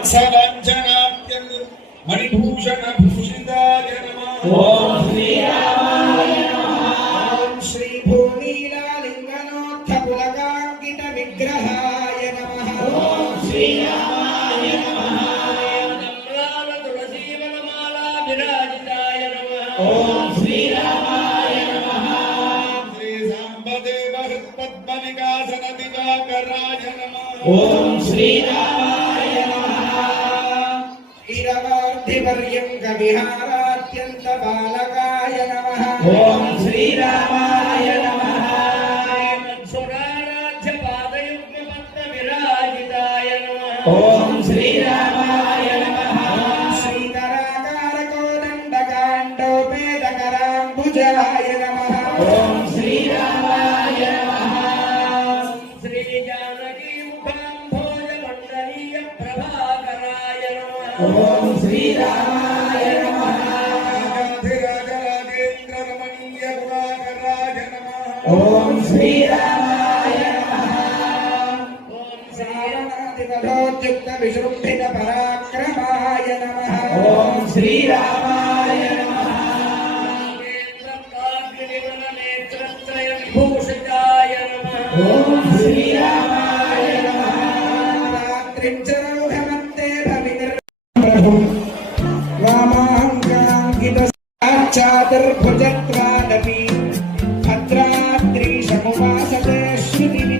वत्सलाञ्छनात्यं मणिभूषणभूषिताय नमः। ओम श्री रामाय नमः। ओम श्री भूनीलालिङ्गनोत्थपुलकाङ्कित विग्रहाय नमः। ओम श्री रामाय नमः। नम्राल तुलसीवनमाला विराजिताय नमः। ओम श्री रामाय नमः। श्री साम्बदेव हृत्पद्मनिकासन दिवाकराय नमः। ओम श्री रामाय नमः। वीरवार्धिपर्यङ्क विहारात्यन्त बालकाय नमः। ओम श्री रामाय नमः। सुराराध्य पादयुग्म पद्म विराजिताय नमः। ओम श्री रामाय नमः। श्रीकराकार कोदण्डकाण्डोपेदकराम्बुजाय नमः। ओम श्री रामाय नमः। श्री जानकी मुखाम्भोज मंडलीय प्रभाकराय नमः। ओम श्री रामाय नमः। राजराजेन्द्र रमणीय गुणाकराय नमः। ओम श्री रामाय नमः। ओम श्रावणादिवधोद्युक्त विशुद्धित पराक्रमाय नमः। ओम श्री रामाय नमः। केन्द्रकाग्निवन नेत्रत्रय विभूषिताय नमः। ओम श्री रामाय नमः। रात्रिञ्चरौघमन्ते भविनिर्प्रभु वामाङ्गाङ्कित चातुर्भुज